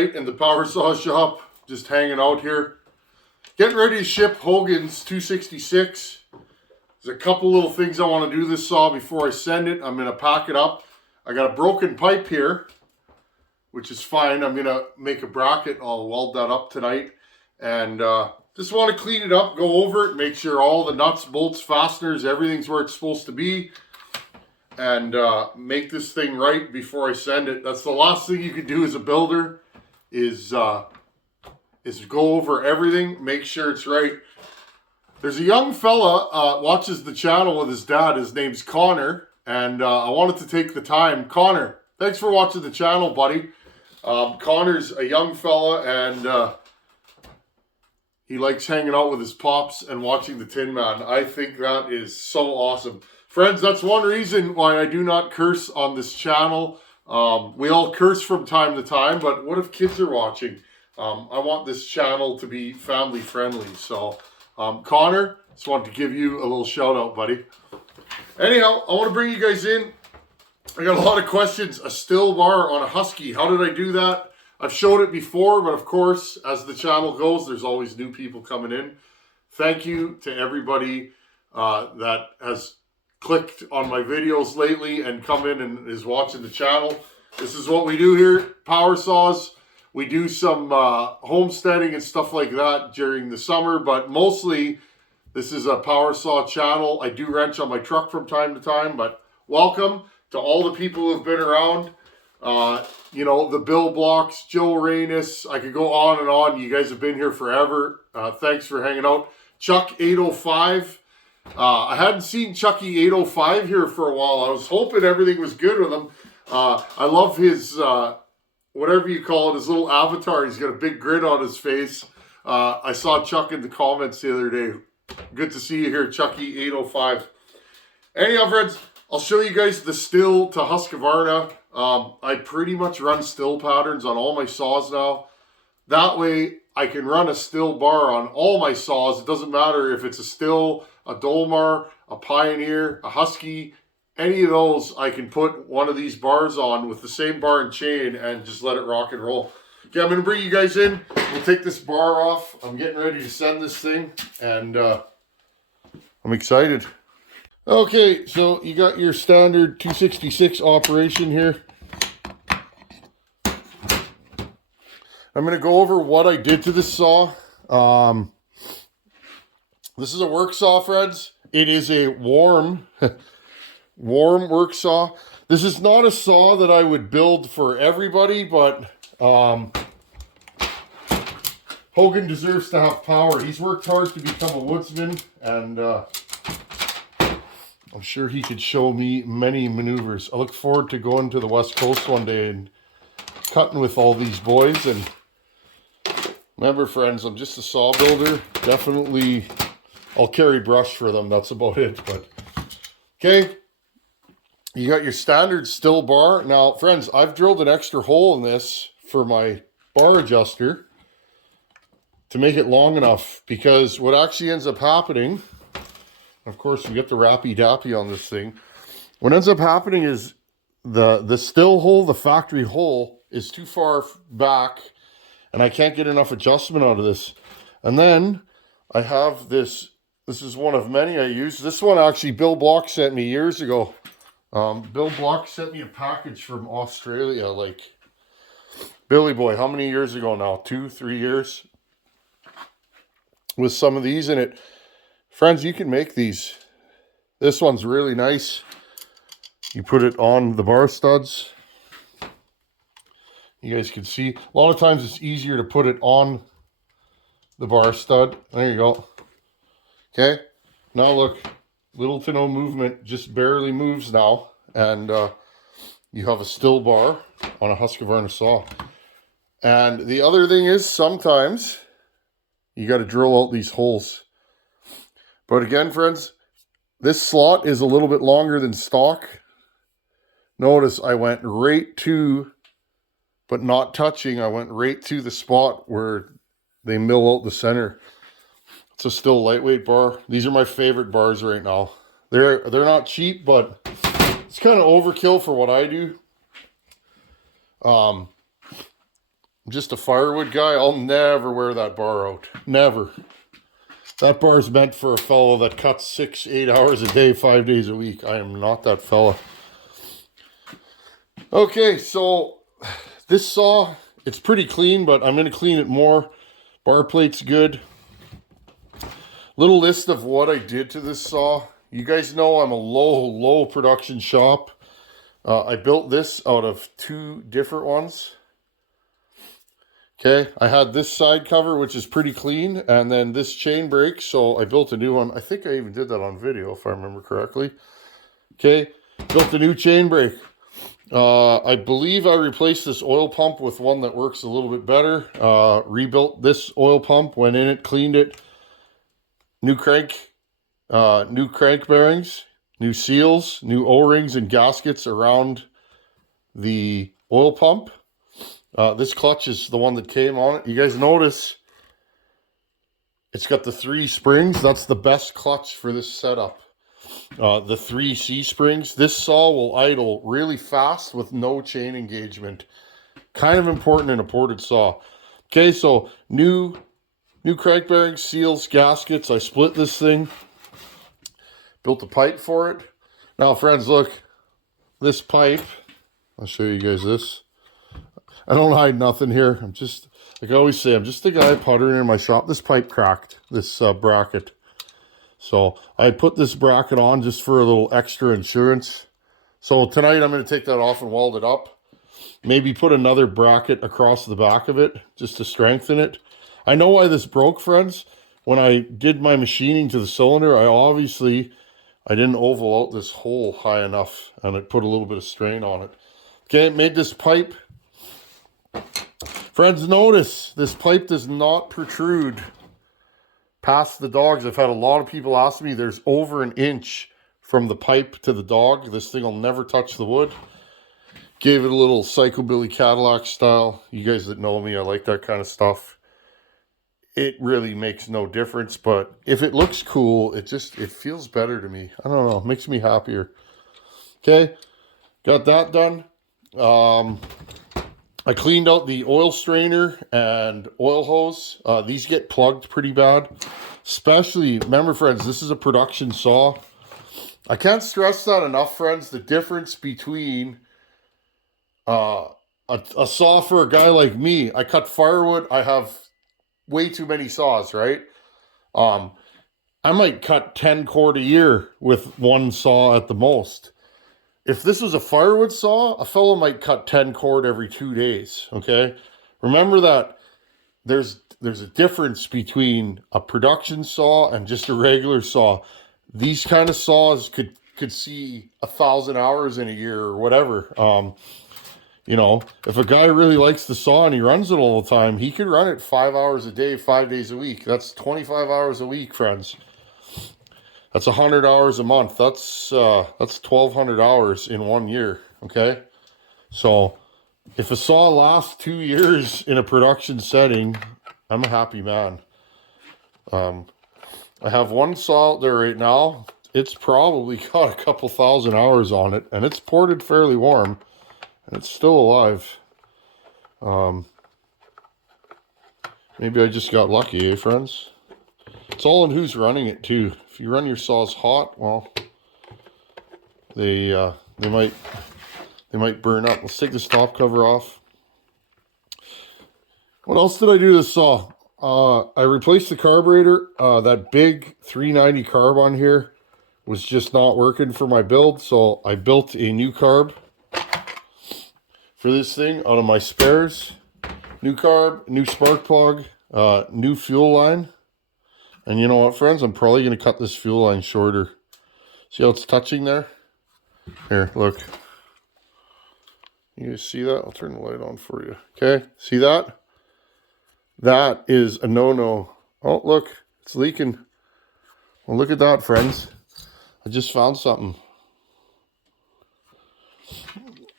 night in the power saw shop, just hanging out here. Getting ready to ship Hogans 266. There's a couple little things I want to do this saw before I send it. I'm going to pack it up. I got a broken pipe here, which is fine. I'm going to make a bracket. I'll weld that up tonight. And just want to clean it up, go over it, make sure all the nuts, bolts, fasteners, everything's where it's supposed to be. And make this thing right before I send it. That's the last thing you can do as a builder is go over everything, make sure it's right. There's a young fella watches the channel with his dad. His name's Connor, and I wanted to take the time. Connor, thanks for watching the channel, buddy. Connor's a young fella, and he likes hanging out with his pops and watching the Tin Man. I think that is so awesome. Friends, that's one reason why I do not curse on this channel. We all curse from time to time, but what if kids are watching? I want this channel to be family friendly. So, Connor, just wanted to give you a little shout out, buddy. Anyhow, I want to bring you guys in. I got a lot of questions. A still bar on a Husky. How did I do that? I've showed it before, but of course, as the channel goes, there's always new people coming in. Thank you to everybody that has clicked on my videos lately and come in and is watching the channel. This is what we do here, power saws. We do some homesteading and stuff like that during the summer, but mostly this is a power saw channel. I do wrench on my truck from time to time, but welcome to all the people who have been around. You know, the Bill Blocks, Joe Reynes, I could go on and on. You guys have been here forever. Thanks for hanging out. Chuck 805. I hadn't seen Chucky 805 here for a while. I was hoping everything was good with him. I love his, whatever you call it, his little avatar. He's got a big grin on his face. I saw Chuck in the comments the other day. Good to see you here, Chucky 805. Anyhow, friends, I'll show you guys the still to Husqvarna. I pretty much run still patterns on all my saws now. That way, I can run a still bar on all my saws. It doesn't matter if it's a still, a Dolmar, a Pioneer, a Husky, any of those, I can put one of these bars on with the same bar and chain and just let it rock and roll. Okay, I'm going to bring you guys in. We'll take this bar off. I'm getting ready to send this thing, and I'm excited. Okay, so you got your standard 266 operation here. I'm going to go over what I did to this saw. This is a work saw, friends. It is a warm work saw. This is not a saw that I would build for everybody, but Hogan deserves to have power. He's worked hard to become a woodsman, and I'm sure he could show me many maneuvers. I look forward to going to the West Coast one day and cutting with all these boys. And remember, friends, I'm just a saw builder. Definitely, I'll carry brush for them. That's about it. But okay, you got your standard still bar. Now, friends, I've drilled an extra hole in this for my bar adjuster to make it long enough, because what actually ends up happening, of course, you get the Rappy Dappy on this thing. What ends up happening is the still hole, the factory hole, is too far back, and I can't get enough adjustment out of this. And then I have this. This is one of many I use. This one actually Bill Block sent me years ago. Bill Block sent me a package from Australia, like Billy Boy, how many years ago now? 2-3 years? With some of these in it. Friends, you can make these. This one's really nice. You put it on the bar studs. You guys can see. A lot of times it's easier to put it on the bar stud. There you go. Okay. Now look. Little to no movement. Just barely moves now. And you have a still bar on a Husqvarna saw. And the other thing is, sometimes you got to drill out these holes. But again, friends, this slot is a little bit longer than stock. Notice I went right to, but not touching, I went right to the spot where they mill out the center. It's a still lightweight bar. These are my favorite bars right now. They're not cheap, but it's kind of overkill for what I do. I'm just a firewood guy. I'll never wear that bar out. Never. That bar is meant for a fellow that cuts 6-8 hours a day, 5 days a week. I am not that fella. Okay, so this saw, it's pretty clean, but I'm going to clean it more. Bar plate's good. Little list of what I did to this saw. You guys know I'm a low production shop. I built this out of 2 different ones. Okay, I had this side cover, which is pretty clean, and then this chain brake, so I built a new one. I think I even did that on video, if I remember correctly. Okay, built a new chain brake. I believe I replaced this oil pump with one that works a little bit better. Rebuilt this oil pump, went in it, cleaned it. New crank bearings, new seals, new O-rings and gaskets around the oil pump. This clutch is the one that came on it. You guys notice it's got the 3 springs. That's the best clutch for this setup. The 3 C springs. This saw will idle really fast with no chain engagement. Kind of important in a ported saw. Okay, so new crank bearings, seals, gaskets. I split this thing. Built a pipe for it. Now, friends, look. This pipe. I'll show you guys this. I don't hide nothing here. I'm just, like I always say, I'm just the guy puttering in my shop. This pipe cracked, this bracket. So I put this bracket on just for a little extra insurance. So tonight I'm going to take that off and weld it up. Maybe put another bracket across the back of it just to strengthen it. I know why this broke, friends. When I did my machining to the cylinder, I didn't oval out this hole high enough, and it put a little bit of strain on it. Okay, it made this pipe. Friends, notice this pipe does not protrude past the dogs. I've had a lot of people ask me, there's over an inch from the pipe to the dog. This thing will never touch the wood. Gave it a little Psychobilly Cadillac style. You guys that know me, I like that kind of stuff. It really makes no difference, but if it looks cool, it feels better to me. I don't know, it makes me happier. Okay, got that done. I cleaned out the oil strainer and oil hose. These get plugged pretty bad. Especially, remember friends, this is a production saw. I can't stress that enough, friends. The difference between a saw for a guy like me. I cut firewood. I have way too many saws, right? I might cut 10 cord a year with one saw at the most. If this was a firewood saw, a fellow might cut 10 cord every 2 days, okay? Remember that there's a difference between a production saw and just a regular saw. These kind of saws could see 1,000 hours in a year or whatever. You know, if a guy really likes the saw and he runs it all the time, he could run it 5 hours a day, 5 days a week. That's 25 hours a week, friends. That's 100 hours a month. That's 1,200 hours in 1 year, okay? So if a saw lasts 2 years in a production setting, I'm a happy man. I have one saw out there right now. It's probably got a couple thousand hours on it, and it's ported fairly warm, and it's still alive. Maybe I just got lucky, eh, friends? It's all in who's running it, too. If you run your saws hot, well, they might burn up. Let's take this top cover off. What else did I do to this saw? I replaced the carburetor. That big 390 carb on here was just not working for my build, so I built a new carb for this thing out of my spares. New carb, new spark plug, new fuel line. And you know what, friends? I'm probably going to cut this fuel line shorter. See how it's touching there? Here, look. You guys see that? I'll turn the light on for you. Okay, see that? That is a no-no. Oh, look, it's leaking. Well, look at that, friends. I just found something.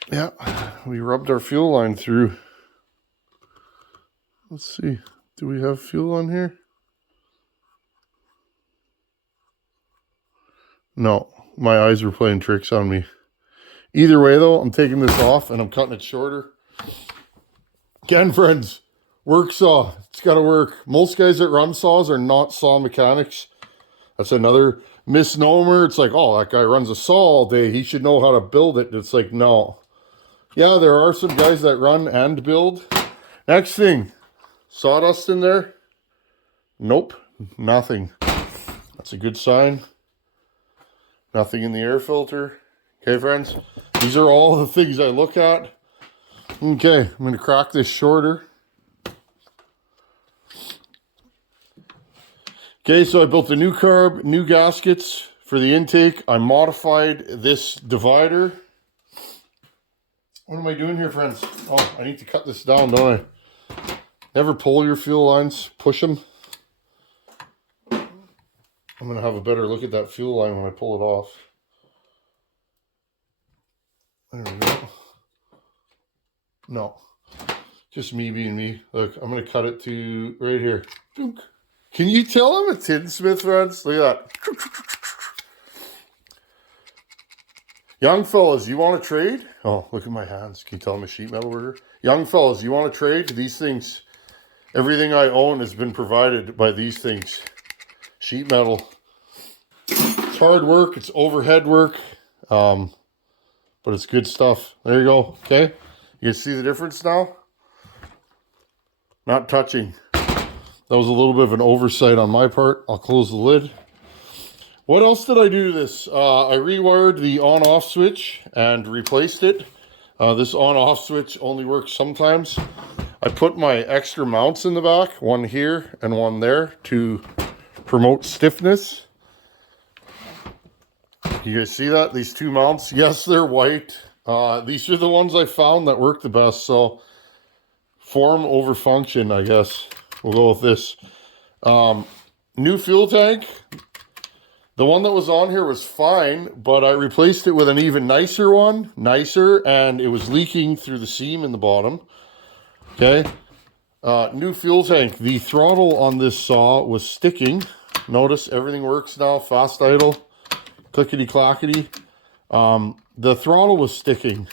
Yeah, we rubbed our fuel line through. Let's see. Do we have fuel on here? No, my eyes were playing tricks on me. Either way, though, I'm taking this off and I'm cutting it shorter. Again, friends, Work saw. It's got to work. Most guys that run saws are not saw mechanics. That's another misnomer. It's like, oh, that guy runs a saw all day. He should know how to build it. It's like, no. Yeah, there are some guys that run and build. Next thing. Sawdust in there? Nope. Nothing. That's a good sign. Nothing in the air filter. Okay, friends? These are all the things I look at. Okay, I'm going to crack this shorter. Okay, so I built a new carb, new gaskets for the intake. I modified this divider. What am I doing here, friends? Oh, I need to cut this down, don't I? Never pull your fuel lines. Push them. I'm going to have a better look at that fuel line when I pull it off. There we go. No. Just me being me. Look, I'm going to cut it to right here. Can you tell I'm a tinsmith, friends? Look at that. Young fellas, you want to trade? Oh, look at my hands. Can you tell I'm a sheet metal worker? Young fellas, you want to trade? These things, everything I own has been provided by these things. Sheet metal. It's hard work. It's overhead work. But it's good stuff. There you go. Okay. You can see the difference now? Not touching. That was a little bit of an oversight on my part. I'll close the lid. What else did I do to this? I rewired the on-off switch and replaced it. This on-off switch only works sometimes. I put my extra mounts in the back, one here and one there to promote stiffness. You guys see that? These two mounts, yes, they're white. These are the ones I found that work the best. So form over function, I guess. We'll go with this. New fuel tank. The one that was on here was fine, but I replaced it with an even nicer one. Nicer, and it was leaking through the seam in the bottom. Okay. New fuel tank. The throttle on this saw was sticking. Notice everything works now. Fast idle. Clickety-clackety. The throttle was sticking.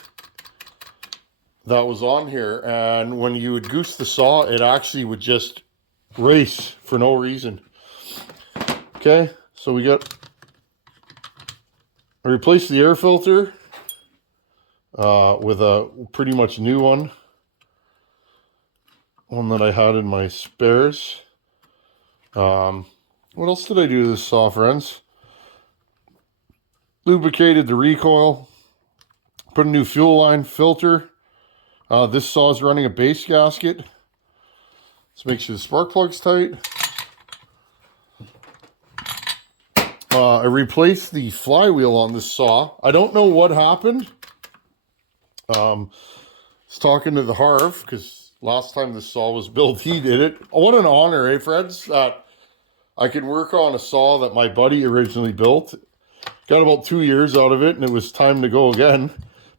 That was on here, and when you would goose the saw, it actually would just race for no reason. Okay, so I replaced the air filter with a pretty much new one that I had in my spares. What else did I do to this saw, friends? Lubricated the recoil, put a new fuel line filter. This saw is running a base gasket. Let's make sure the spark plug's tight. I replaced the flywheel on this saw. I don't know what happened. I was talking to the Harv, because last time this saw was built, he did it. What an honor, eh, friends? That I can work on a saw that my buddy originally built. Got about 2 years out of it, and it was time to go again.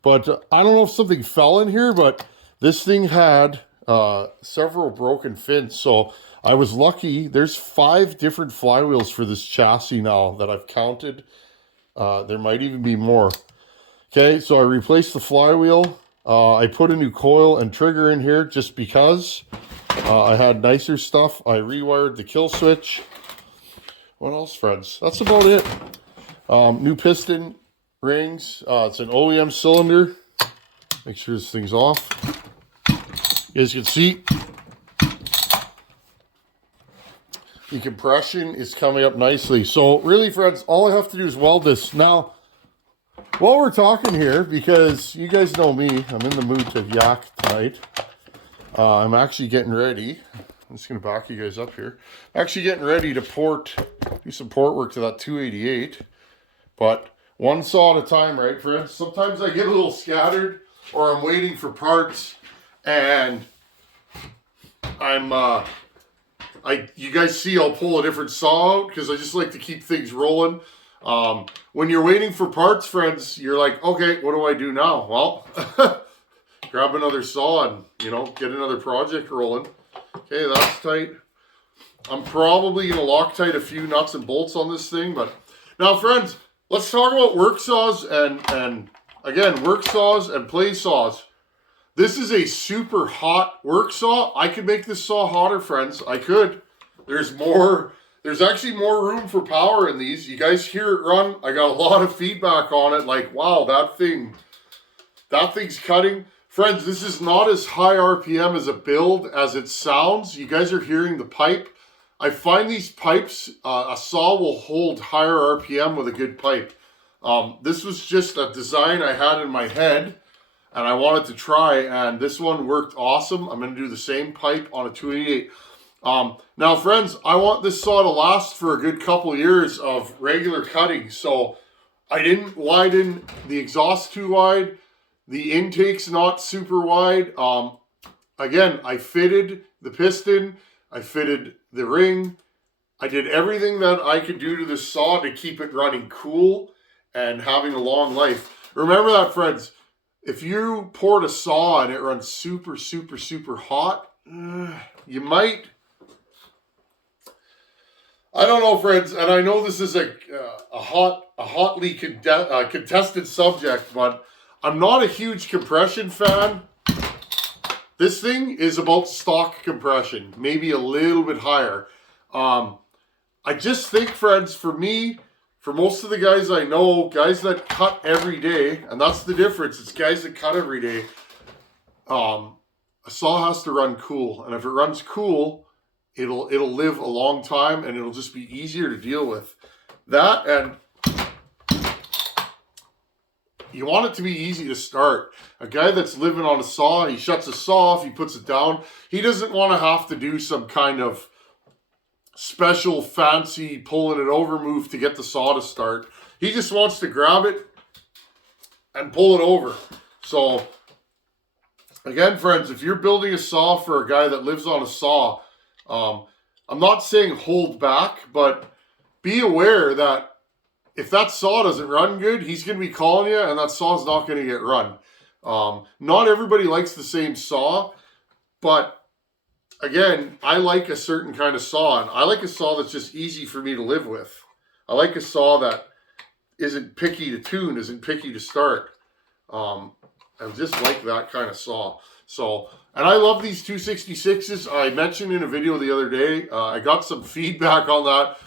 But I don't know if something fell in here, but this thing had several broken fins. So I was lucky. There's 5 different flywheels for this chassis now that I've counted. There might even be more. Okay, so I replaced the flywheel. I put a new coil and trigger in here just because I had nicer stuff. I rewired the kill switch. What else, friends? That's about it. New piston rings. It's an OEM cylinder. Make sure this thing's off. You guys can see the compression is coming up nicely. So really, friends, all I have to do is weld this. Now, while we're talking here, because you guys know me, I'm in the mood to yak tonight. I'm actually getting ready. I'm just going to back you guys up here. I'm actually getting ready to do some port work to that 288. But one saw at a time, right, friends? Sometimes I get a little scattered, or I'm waiting for parts, and you guys see I'll pull a different saw out, because I just like to keep things rolling. When you're waiting for parts, friends, you're like, okay, what do I do now? Well, grab another saw and, get another project rolling. Okay, that's tight. I'm probably going to Loctite a few nuts and bolts on this thing, but now, friends, let's talk about work saws and again, work saws and play saws. This is a super hot work saw. I could make this saw hotter, friends. I could. There's actually more room for power in these. You guys hear it run? I got a lot of feedback on it. Like, wow, that thing's cutting. Friends, this is not as high RPM as a build as it sounds. You guys are hearing the pipe. I find these pipes, a saw will hold higher RPM with a good pipe. This was just a design I had in my head and I wanted to try, and this one worked awesome. I'm going to do the same pipe on a 288. Now, friends, I want this saw to last for a good couple years of regular cutting, so I didn't widen the exhaust too wide. The intake's not super wide. Again, I fitted the piston. I fitted the ring. I did everything that I could do to this saw to keep it running cool and having a long life. Remember that, friends. If you poured a saw and it runs super, super, super hot, you might... I don't know, friends, and I know this is a hotly contested subject, but I'm not a huge compression fan. This thing is about stock compression, maybe a little bit higher. I just think, friends, for me, for most of the guys I know, guys that cut every day, and that's the difference, it's guys that cut every day, a saw has to run cool, and if it runs cool, it'll live a long time, and it'll just be easier to deal with. That, and you want it to be easy to start. A guy that's living on a saw, he shuts a saw off, he puts it down. He doesn't want to have to do some kind of special fancy pulling it over move to get the saw to start. He just wants to grab it and pull it over. So, again, friends, if you're building a saw for a guy that lives on a saw, I'm not saying hold back, but be aware that if that saw doesn't run good, he's going to be calling you, and that saw's not going to get run. Not everybody likes the same saw, but again, I like a certain kind of saw, and I like a saw that's just easy for me to live with. I like a saw that isn't picky to tune, isn't picky to start. I just like that kind of saw. So, and I love these 266s. I mentioned in a video the other day, I got some feedback on that.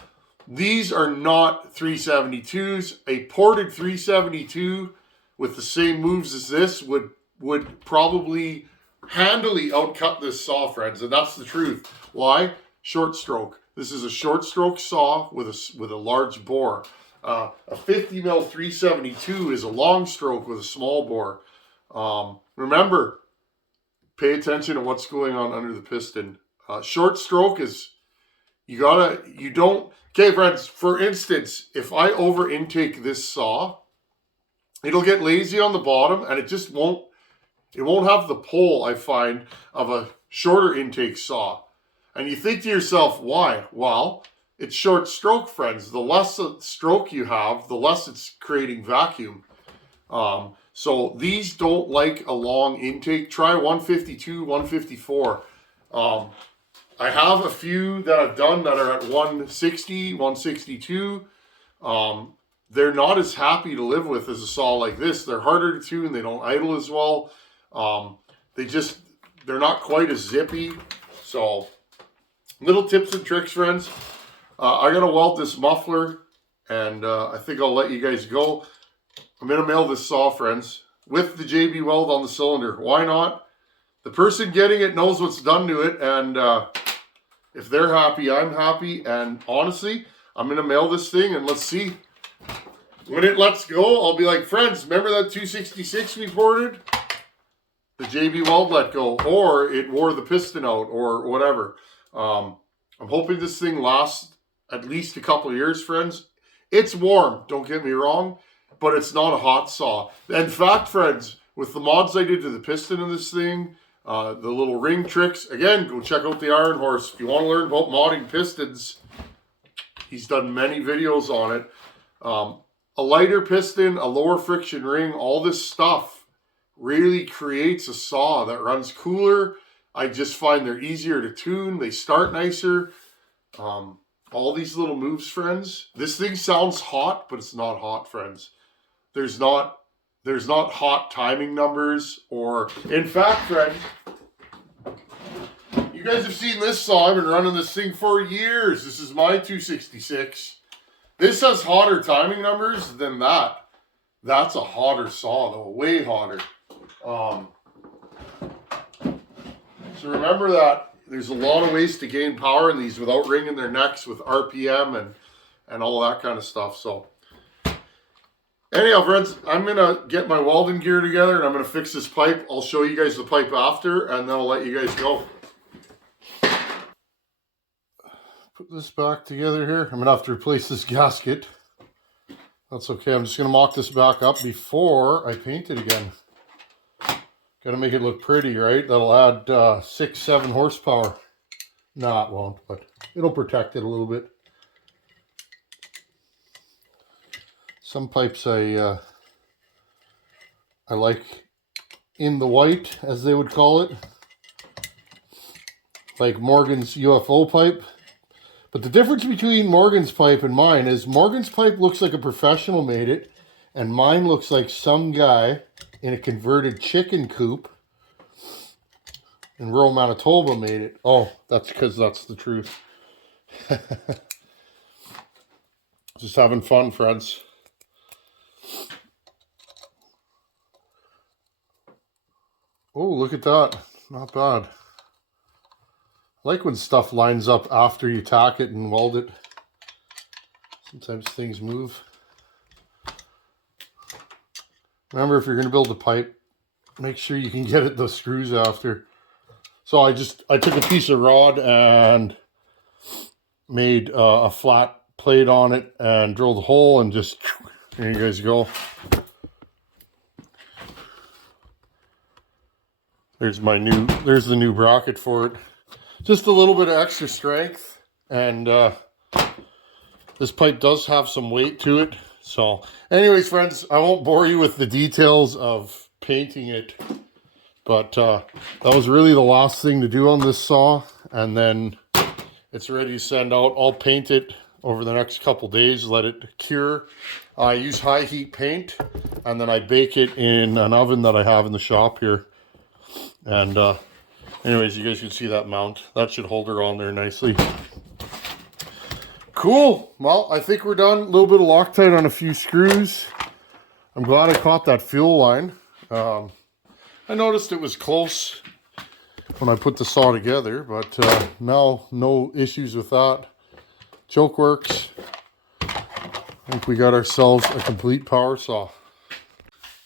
These are not 372s. A ported 372 with the same moves as this would probably handily outcut this saw, friends, and that's the truth. Why? Short stroke. This is a short stroke saw with a large bore. A 50 mil 372 is a long stroke with a small bore. Remember, pay attention to what's going on under the piston. Short stroke is, okay, friends, for instance, if I over intake this saw, it'll get lazy on the bottom and it won't have the pull, I find, of a shorter intake saw. And you think to yourself, why? Well, it's short stroke, friends. The less stroke you have, the less it's creating vacuum. So these don't like a long intake. Try 152, 154. I have a few that I've done that are at 160, 162. They're not as happy to live with as a saw like this. They're harder to tune. They don't idle as well. They're not quite as zippy. So, little tips and tricks, friends. I gotta weld this muffler, and I think I'll let you guys go. I'm gonna mail this saw, friends, with the JB weld on the cylinder. Why not? The person getting it knows what's done to it, and if they're happy, I'm happy. And honestly, I'm gonna mail this thing, and let's see. When it lets go, I'll be like, friends, remember that 266 we ported? The JB weld let go, or it wore the piston out, or whatever. I'm hoping this thing lasts at least a couple of years, friends. It's warm, don't get me wrong, but it's not a hot saw. In fact, friends, with the mods I did to the piston in this thing, the little ring tricks, again, go check out the Iron Horse. If you want to learn about modding pistons, he's done many videos on it. A lighter piston, a lower friction ring, all this stuff really creates a saw that runs cooler. I just find they're easier to tune. They start nicer. All these little moves, friends. This thing sounds hot, but it's not hot, friends. There's not there's not hot timing numbers, or in fact, friends, you guys have seen this saw. I've been running this thing for years. This is my 266. This has hotter timing numbers than that. That's a hotter saw though, way hotter. So remember that there's a lot of ways to gain power in these without wringing their necks with RPM and all that kind of stuff. So anyhow, friends, I'm going to get my welding gear together and I'm going to fix this pipe. I'll show you guys the pipe after and then I'll let you guys go. Put this back together here. I'm going to have to replace this gasket. That's okay. I'm just going to mock this back up before I paint it again. Got to make it look pretty, right? That'll add 6-7 horsepower. No, it won't, but it'll protect it a little bit. Some pipes I like in the white, as they would call it, like Morgan's UFO pipe. But the difference between Morgan's pipe and mine is Morgan's pipe looks like a professional made it, and mine looks like some guy in a converted chicken coop in rural Manitoba made it. Oh, that's because that's the truth. Just having fun, friends. Oh, look at that. Not bad. I like when stuff lines up after you tack it and weld it. Sometimes things move. Remember, if you're going to build a pipe, make sure you can get it the screws after. So I took a piece of rod and made a flat plate on it and drilled a hole and just, there you guys go. There's the new bracket for it. Just a little bit of extra strength, and this pipe does have some weight to it. So anyways, friends, I won't bore you with the details of painting it, but that was really the last thing to do on this saw, and then it's ready to send out. I'll paint it over the next couple days, let it cure. I use high heat paint, and then I bake it in an oven that I have in the shop here. And anyways, you guys can see that mount. That should hold her on there nicely. Cool. Well, I think we're done. A little bit of Loctite on a few screws. I'm glad I caught that fuel line. I noticed it was close when I put the saw together, but now no issues with that. Choke works. I think we got ourselves a complete power saw.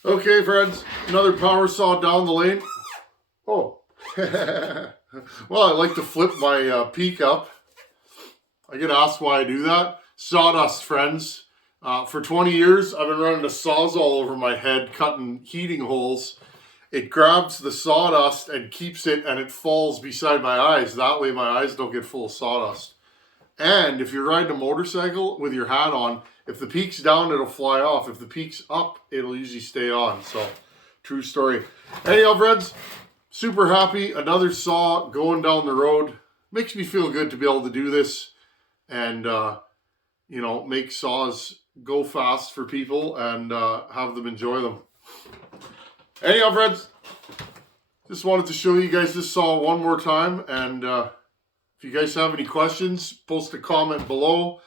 Okay, friends, another power saw down the lane. Oh, well, I like to flip my peak up. I get asked why I do that. Sawdust, friends. For 20 years, I've been running a Sawzall over my head, cutting heating holes. It grabs the sawdust and keeps it, and it falls beside my eyes. That way my eyes don't get full of sawdust. And if you're riding a motorcycle with your hat on, if the peak's down, it'll fly off. If the peak's up, it'll usually stay on. So, true story. Anyhow, friends, super happy. Another saw going down the road. Makes me feel good to be able to do this and, you know, make saws go fast for people and have them enjoy them. Anyhow, friends, just wanted to show you guys this saw one more time. And if you guys have any questions, post a comment below.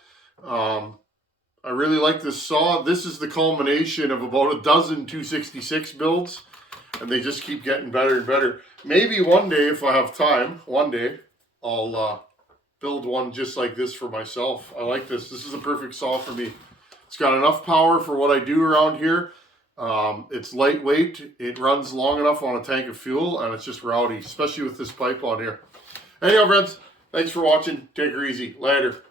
I really like this saw. This is the culmination of about a dozen 266 builds. And they just keep getting better and better. Maybe one day, if I have time, one day, I'll build one just like this for myself. I like this. This is a perfect saw for me. It's got enough power for what I do around here. It's lightweight. It runs long enough on a tank of fuel, and it's just rowdy, especially with this pipe on here. Anyhow, friends, thanks for watching. Take her easy. Later.